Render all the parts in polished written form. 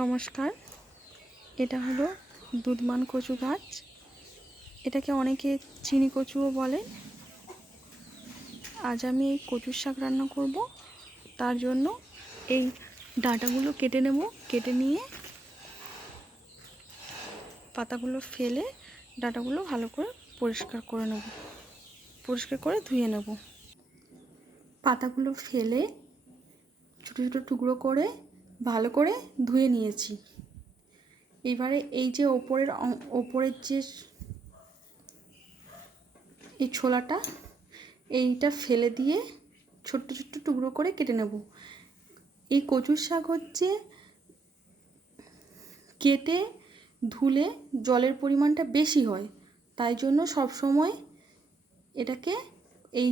নমস্কার, এটা হলো দুধমান কচু গাছ। এটাকে অনেকে চিনি কচুও বলে। আজ আমি এই কচুর শাক রান্না করব। তার জন্য এই ডাঁটাগুলো কেটে নেব। কেটে নিয়ে পাতাগুলো ফেলে ডাঁটাগুলো ভালো করে পরিষ্কার করে নেব। পরিষ্কার করে ধুয়ে নেব। পাতাগুলো ফেলে ছোটো ছোটো টুকরো করে ভালো করে ধুয়ে নিয়েছি। এবারে এই যে ওপরের যে এই ছোলাটা, এইটা ফেলে দিয়ে ছোট্ট ছোট্ট টুকরো করে কেটে নেব। এই কচুর শাক হচ্ছে কেটে ধুলে জলের পরিমাণটা বেশি হয়, তাই জন্য সব সময় এটাকে এই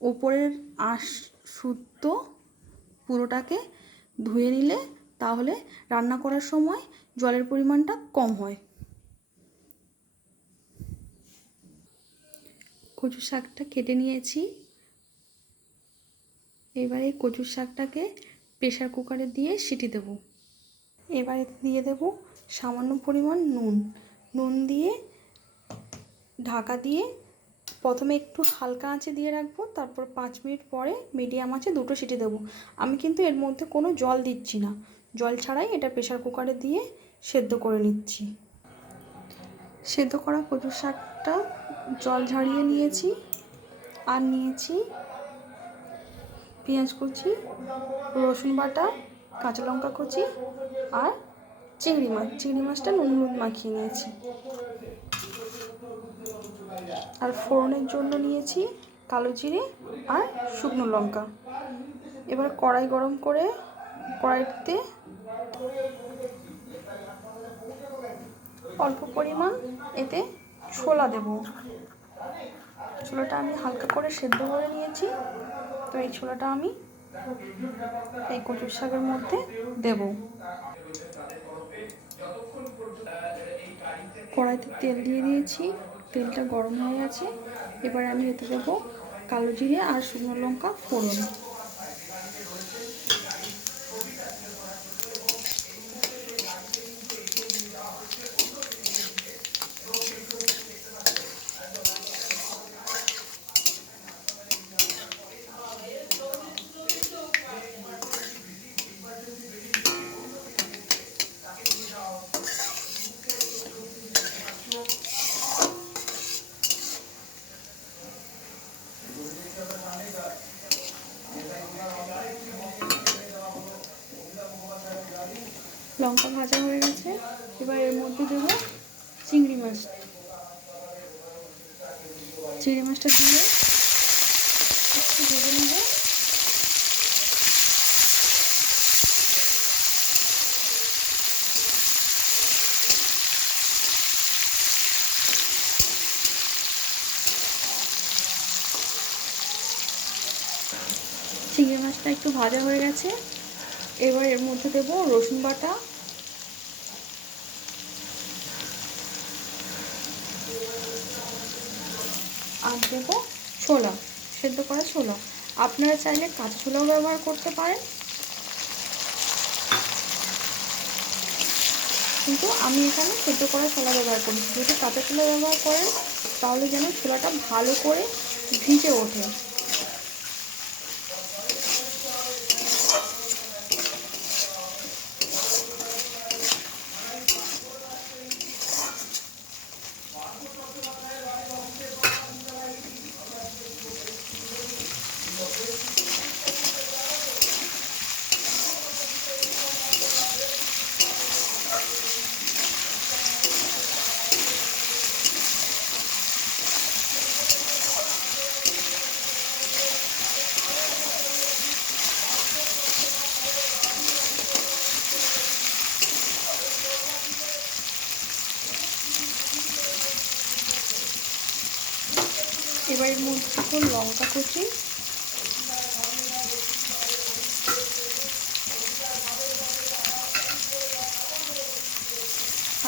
ওপরের আঁশ শুদ্ধ পুরোটাকে ধুয়ে নিলে তাহলে রান্না করার সময় জলের পরিমাণটা কম হয়। কচু শাকটা কেটে নিয়েছি। এবারে কচু শাকটাকে প্রেসার কুকারে দিয়ে সিটি দেব। এবারে দিয়ে দেব সামান্য পরিমাণ নুন দিয়ে ঢাকা দিয়ে প্রথমে একটু হালকা আঁচে দিয়ে রাখবো, তারপর 5 মিনিট পরে মিডিয়াম আঁচে 2টো সিটি দেবো। আমি কিন্তু এর মধ্যে কোনো জল দিচ্ছি না, জল ছাড়াই এটা প্রেসার কুকারে দিয়ে সেদ্ধ করে নিচ্ছি। সেদ্ধ করা কচু শাকটা জল ঝরিয়ে নিয়েছি। আর নিয়েছি পেঁয়াজ কুচি, রসুন বাটা, কাঁচা লঙ্কা কুচি আর চিংড়ি মাছটা নুন হলুদ মাখিয়ে নিয়েছি। আর ফোড়নের জন্য নিয়েছি কালো জিরে আর শুকনো লঙ্কা। এবার কড়াই গরম করে কড়াইতে অল্প পরিমাণ এতে ছোলা দেব। ছোলাটা আমি হালকা করে সেদ্ধ করে নিয়েছি, তো এই ছোলাটা আমি এই কচুর শাকের মধ্যে দেব। কড়াইতে তেল দিয়ে দিয়েছি, তেলটা গরম হয়ে গেছে। এবার আমি এতে দেবো কালো জিরে আর শুকনো লঙ্কা ফোড়ন। লঙ্কা ভাজা হয়ে গেছে। এবার এর মধ্যে দেব চিংড়ি মাছটা দিয়ে একটু ভেজে নেব। চিংড়ি মাছটা একটু ভাজা হয়ে গেছে। এবার এর মধ্যে দেব রসুন বাটা, আর দেবো ছোলা, সেদ্ধ করা ছোলা। আপনারা চাইলে কাঁচা ছোলাও ব্যবহার করতে পারেন, কিন্তু আমি এখানে সেদ্ধ করা ছোলা ব্যবহার করেছি। যদি কাঁচা ছোলা ব্যবহার করেন তাহলে যেন ছোলাটা ভালো করে ভিজে ওঠে। এবার এর মধ্যে দেবো লঙ্কা কুচি,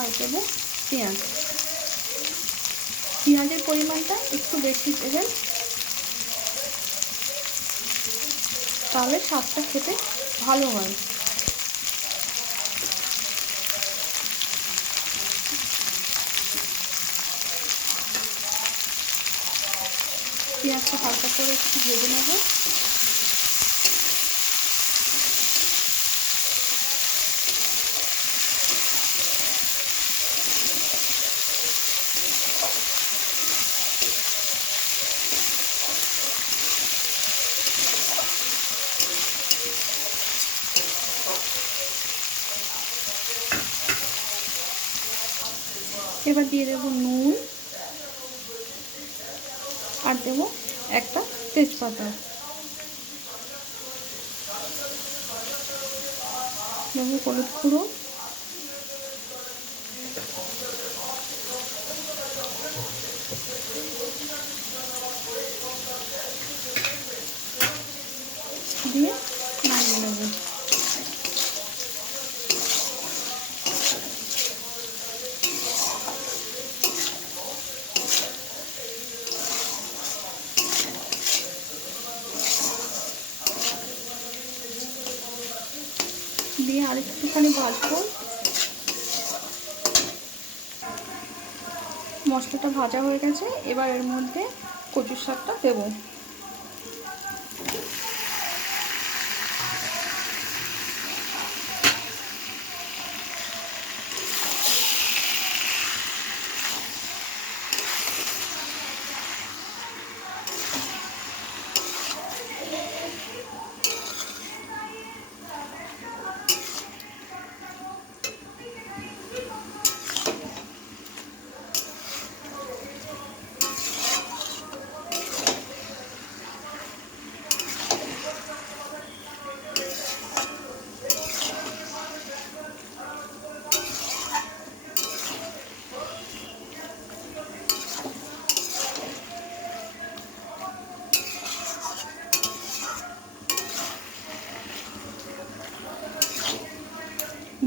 আর দেবো পেঁয়াজের পরিমাণটা একটু বেশি দেবেন, তাহলে শাকটা খেতে ভালো হয়। পেঁয়াজটা হালকা করে একটু ভেজে নেব। এবার দিয়ে দেবো নুন আর দেবো একটা তেজপাতা, দেবো হলুদ গুঁড়ো, দিয়ে নামিয়ে নেব। দিয়ে আর একটুখানি ভাজবো। মশলাটা ভাজা হয়ে গেছে, এবার এর মধ্যে কচুর শাকটা দেবো।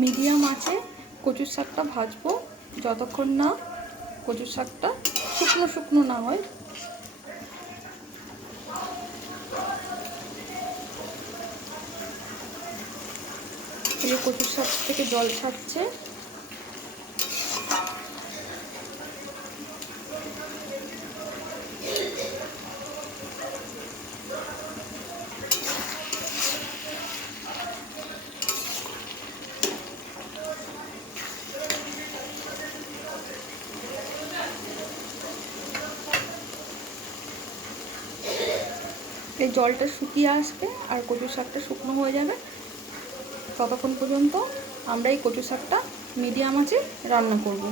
মিডিয়াম আঁচে কচুর শাকটা ভাজবো যতক্ষণ না কচুর শাকটা শুকনো শুকনো না হয়। এই কচুর শাক থেকে জল ছাড়ছে, এই জলটা শুকিয়ে আসবে আর কচুর শাকটা শুকনো হয়ে যাবে। ততক্ষণ পর্যন্ত আমরা এই কচু শাকটা মিডিয়াম আঁচে রান্না করব।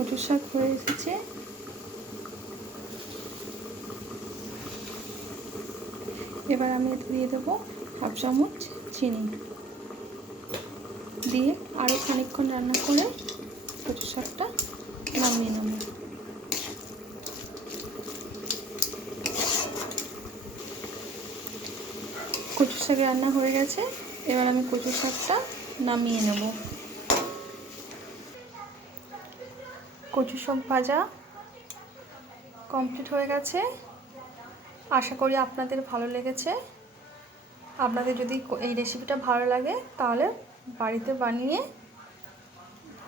কচুর শাক হয়ে এসেছে, এবার আমি এতে দিয়ে দেবো হাফ চামচ চিনি, দিয়ে আরও খানিকক্ষণ রান্না করে কচুর শাকটা নামিয়ে নেব। কচুর শাক রান্না হয়ে গেছে, এবার আমি কচুর শাকটা নামিয়ে নেব। কচুর শাক ভাজা কমপ্লিট হয়ে গেছে। আশা করি আপনাদের ভালো লেগেছে। আপনাদের যদি এই রেসিপিটা ভালো লাগে তাহলে বাড়িতে বানিয়ে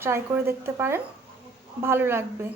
ট্রাই করে দেখতে পারেন, ভালো লাগবে।